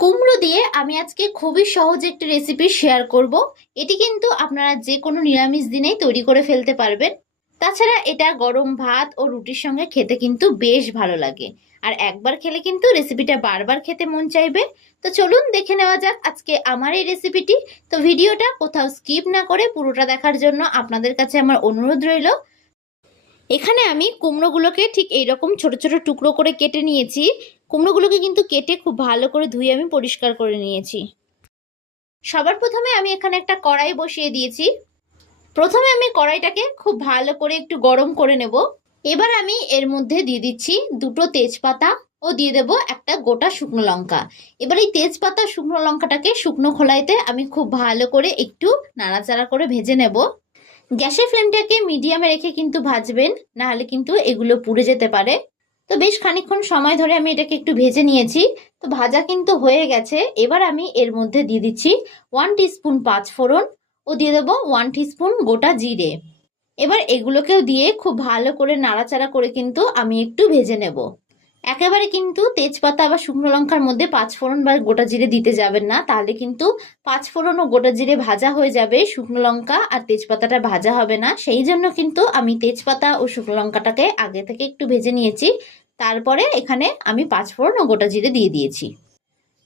কুমড়ো দিয়ে আমি আজকে খুবই সহজ একটি রেসিপি শেয়ার করব। এটি কিন্তু আপনারা যে কোনো নিরামিষ দিনেই তৈরি করে ফেলতে পারবেন। তাছাড়া এটা গরম ভাত ও রুটির সঙ্গে খেতে কিন্তু বেশ ভালো লাগে। আর একবার খেলে কিন্তু রেসিপিটা বারবার খেতে মন চাইবে। তো চলুন দেখে নেওয়া যাক আজকে আমার এই রেসিপিটি তো ভিডিওটা কোথাও স্কিপ না করে পুরোটা দেখার জন্য আপনাদের কাছে আমার অনুরোধ রইল। এখানে আমি কুমড়োগুলোকে ঠিক এইরকম ছোট ছোট টুকরো করে কেটে নিয়েছি। কুমড়োগুলোকে কিন্তু কেটে খুব ভালো করে ধুয়ে আমি পরিষ্কার করে নিয়েছি। সবার প্রথমে আমি এখানে একটা কড়াই বসিয়ে দিয়েছি। প্রথমে আমি কড়াইটাকে খুব ভালো করে একটু গরম করে নেব। এবার আমি এর মধ্যে দিয়ে দিচ্ছি দুটো তেজপাতা ও দিয়ে দেব একটা গোটা শুকনো লঙ্কা। এবার এই তেজপাতা শুকনো লঙ্কাটাকে শুকনো খোলাইতে আমি খুব ভালো করে একটু নাড়াচাড়া করে ভেজে নেব। গ্যাসের ফ্লেমটাকে মিডিয়ামে রেখে কিন্তু ভাজবেন, নাহলে কিন্তু এগুলো পুড়ে যেতে পারে। তো বেশ খানিকক্ষণ সময় ধরে আমি এটাকে একটু ভেজে নিয়েছি। তো ভাজা কিন্তু হয়ে গেছে। এবার আমি এর মধ্যে দিয়ে দিচ্ছি ওয়ান টিস্পুন পাঁচ ফোড়ন। ও দিয়ে দেবো ওয়ান টিস্পুন গোটা জিরে। এবার এগুলোকেও দিয়ে খুব ভালো করে নাড়াচাড়া করে কিন্তু আমি একটু ভেজে নেব। একেবারে কিন্তু তেজপাতা বা শুকনো লঙ্কার মধ্যে পাঁচ ফোড়ন বা গোটা জিরে দিতে যাবেন না। তাহলে কিন্তু পাঁচ ফোড়ন ও গোটা জিরে ভাজা হয়ে যাবে, শুকনো লঙ্কা আর তেজপাতাটা ভাজা হবে না। সেই জন্য কিন্তু আমি তেজপাতা ও শুকনো লঙ্কাটাকে আগে থেকে একটু ভেজে নিয়েছি। তারপরে এখানে আমি পাঁচ ফোড়ন ও গোটা জিরে দিয়ে দিয়েছি।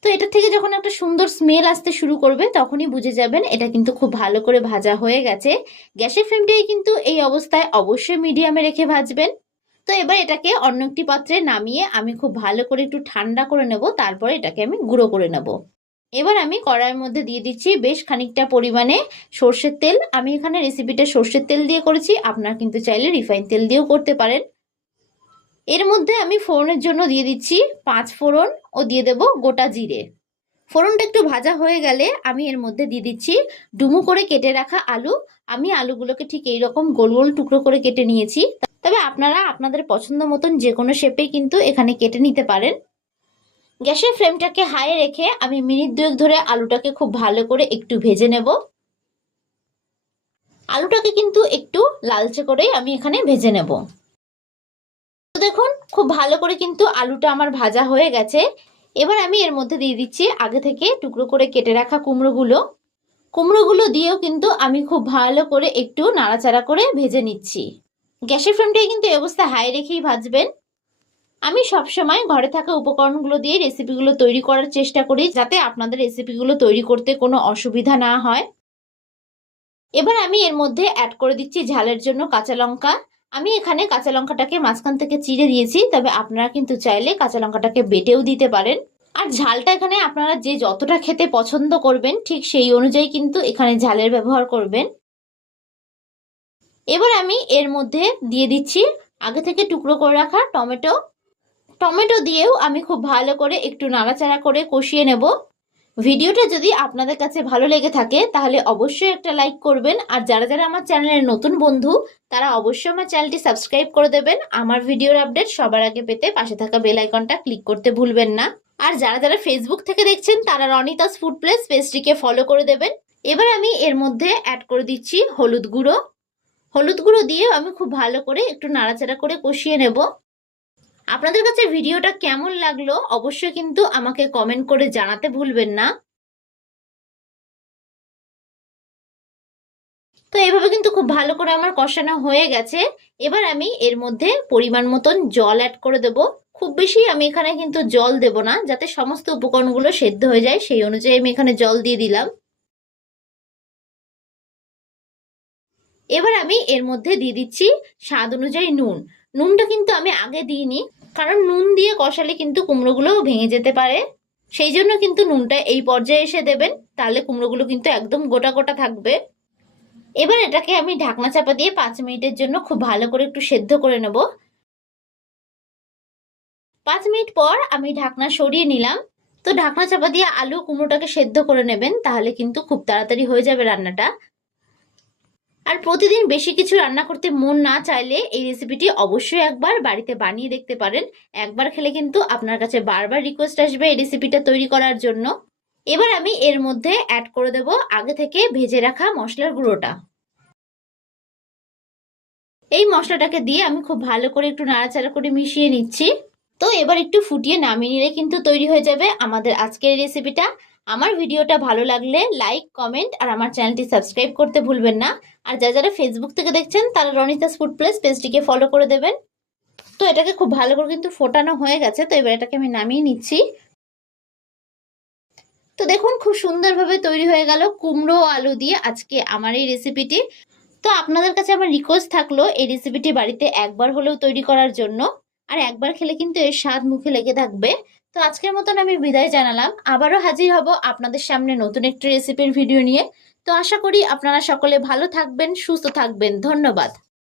তো এটা থেকে যখন একটা সুন্দর স্মেল আসতে শুরু করবে, তখনই বুঝে যাবেন এটা কিন্তু খুব ভালো করে ভাজা হয়ে গেছে। গ্যাসের ফ্লেমটাই কিন্তু এই অবস্থায় অবশ্যই মিডিয়ামে রেখে ভাজবেন। তো এবার এটাকে অন্য একটি পাত্রে নামিয়ে আমি খুব ভালো করে একটু ঠান্ডা করে নেব, তারপরে এটাকে আমি গুঁড়ো করে নেব। এবার আমি কড়াইয়ের মধ্যে দিয়ে দিচ্ছি বেশ খানিকটা পরিমাণে সর্ষের তেল। আমি এখানে রেসিপিটা সর্ষের তেল দিয়ে করেছি, আপনারা কিন্তু চাইলে রিফাইন তেল দিয়েও করতে পারেন। এর মধ্যে আমি ফোড়নের জন্য দিয়ে দিচ্ছি পাঁচ ফোড়ন ও দিয়ে দেব গোটা জিরে। ফোড়নটা একটু ভাজা হয়ে গেলে আমি এর মধ্যে দিয়ে দিচ্ছি ডুমু করে কেটে রাখা আলু। আমি আলুগুলোকে ঠিক এইরকম গোল গোল টুকরো করে কেটে নিয়েছি। তবে আপনারা আপনাদের পছন্দ মতন যে কোনো শেপেই কিন্তু এখানে কেটে নিতে পারেন। গ্যাসের ফ্লেমটাকে হাই রেখে আমি মিনিট দুয়েক ধরে আলুটাকে খুব ভালো করে একটু ভেজে নেব। আলুটাকে কিন্তু একটু লালচে করেই আমি এখানে ভেজে নেব। তো দেখুন, খুব ভালো করে কিন্তু আলুটা আমার ভাজা হয়ে গেছে। এবার আমি এর মধ্যে দিয়ে দিচ্ছি আগে থেকে টুকরো করে কেটে রাখা কুমড়োগুলো। কুমড়োগুলো দিয়েও কিন্তু আমি খুব ভালো করে একটু নাড়াচাড়া করে ভেজে নিচ্ছি। গ্যাসের ফ্লেমটাই কিন্তু এই অবস্থা হাই রেখেই ভাজবেন। আমি সবসময় ঘরে থাকা উপকরণগুলো দিয়ে রেসিপিগুলো তৈরি করার চেষ্টা করি, যাতে আপনাদের রেসিপিগুলো তৈরি করতে কোনো অসুবিধা না হয়। এবার আমি এর মধ্যে অ্যাড করে দিচ্ছি ঝালের জন্য কাঁচা লঙ্কা। আমি এখানে কাঁচা লঙ্কাটাকে মাঝখান থেকে চিড়ে দিয়েছি, তবে আপনারা কিন্তু চাইলে কাঁচা লঙ্কাটাকে বেটেও দিতে পারেন। আর ঝালটা এখানে আপনারা যে যতটা খেতে পছন্দ করবেন, ঠিক সেই অনুযায়ী কিন্তু এখানে ঝালের ব্যবহার করবেন। এবার আমি এর মধ্যে দিয়ে দিচ্ছি আগে থেকে টুকরো করে রাখা টমেটো। টমেটো দিয়েও আমি খুব ভালো করে একটু নাড়াচাড়া করে কষিয়ে নেব। ভিডিওটা যদি আপনাদের কাছে ভালো লেগে থাকে, তাহলে অবশ্যই একটা লাইক করবেন। আর যারা যারা আমার চ্যানেলের নতুন বন্ধু, তারা অবশ্যই আমার চ্যানেলটি সাবস্ক্রাইব করে দেবেন। আমার ভিডিওর আপডেট সবার আগে পেতে পাশে থাকা বেল আইকনটা ক্লিক করতে ভুলবেন না। আর যারা যারা ফেসবুক থেকে দেখছেন, তারা রনিতাস ফুড প্লেস পেজটিকে ফলো করে দেবেন। এবার আমি এর মধ্যে অ্যাড করে দিচ্ছি হলুদ গুঁড়ো। হলুদ গুঁড়ো দিয়ে আমি খুব ভালো করে একটু নাড়াচাড়া করে কষিয়ে নেব। আপনাদের কাছে ভিডিওটা কেমন লাগল অবশ্যই কিন্তু আমাকে কমেন্ট করে জানাতে ভুলবেন না। তো এইভাবে কিন্তু খুব ভালো করে আমার কষানো হয়ে গেছে। এবার আমি এর মধ্যে পরিমাণ মতন জল অ্যাড করে দেব। খুব বেশি আমি এখানে কিন্তু জল দেব না, যাতে সমস্ত উপকরণগুলো সেদ্ধ হয়ে যায়, সেই অনুযায়ী আমি এখানে জল দিয়ে দিলাম। এবার আমি এর মধ্যে দিয়ে দিচ্ছি স্বাদ অনুযায়ী নুন। নুনটা কিন্তু আমি আগে দিইনি, কারণ নুন দিয়ে কষালে কিন্তু কুমড়োগুলো ভেঙে যেতে পারে। সেই জন্য কিন্তু নুনটা এই পর্যায়ে এসে দেবেন, তাহলে কুমড়োগুলো কিন্তু একদম গোটা গোটা থাকবে। এবার এটাকে আমি ঢাকনা চাপা দিয়ে পাঁচ মিনিটের জন্য খুব ভালো করে একটু সেদ্ধ করে নেব। পাঁচ মিনিট পর আমি ঢাকনা সরিয়ে নিলাম। তো ঢাকনা চাপা দিয়ে আলু কুমড়োটাকে সেদ্ধ করে নেবেন, তাহলে কিন্তু খুব তাড়াতাড়ি হয়ে যাবে রান্নাটা। আর প্রতিদিন বেশি কিছু রান্না করতে মন না চাইলে এই রেসিপিটি অবশ্যই একবার বাড়িতে বানিয়ে দেখতে পারেন। একবার খেলে কিন্তু আপনার কাছে বারবার রিকোয়েস্ট আসবে এই রেসিপিটা তৈরি করার জন্য। এবার আমি এর মধ্যে অ্যাড করে দেব আগে থেকে ভেজে রাখা মশলার গুঁড়োটা। এই মশলাটাকে দিয়ে আমি খুব ভালো করে একটু নাড়াচাড়া করে মিশিয়ে নিচ্ছি। তো এবার একটু ফুটিয়ে নামিয়ে নিলে কিন্তু তৈরি হয়ে যাবে আমাদের আজকের রেসিপিটা আমার ভিডিওটা ভালো লাগলে লাইক কমেন্ট আর আমার চ্যানেলটি সাবস্ক্রাইব করতে ভুলবেন না। আর যারা যারা ফেসবুক থেকে দেখছেন, তারা রনিতাস ফুড প্লেস পেজটিকে ফলো করে দেবেন। তো এটাকে খুব ভালো করে কিন্তু ফোটানো হয়ে গেছে, তো এবার এটাকে আমি নামিয়ে নিচ্ছি। তো দেখুন, খুব সুন্দরভাবে তৈরি হয়ে গেল কুমড়ো আলু দিয়ে আজকে আমার এই রেসিপিটি তো আপনাদের কাছে আমার রিকোয়েস্ট থাকল এই রেসিপিটি বাড়িতে একবার হলেও তৈরি করার জন্য। আর একবার খেলে কিন্তু এর স্বাদ মুখে লেগে থাকবে। তো আজকের মতন আমি বিদায় জানালাম। আবারও হাজির হব আপনাদের সামনে নতুন একটি রেসিপির ভিডিও নিয়ে। তো আশা করি আপনারা সকলে ভালো থাকবেন, সুস্থ থাকবেন। ধন্যবাদ।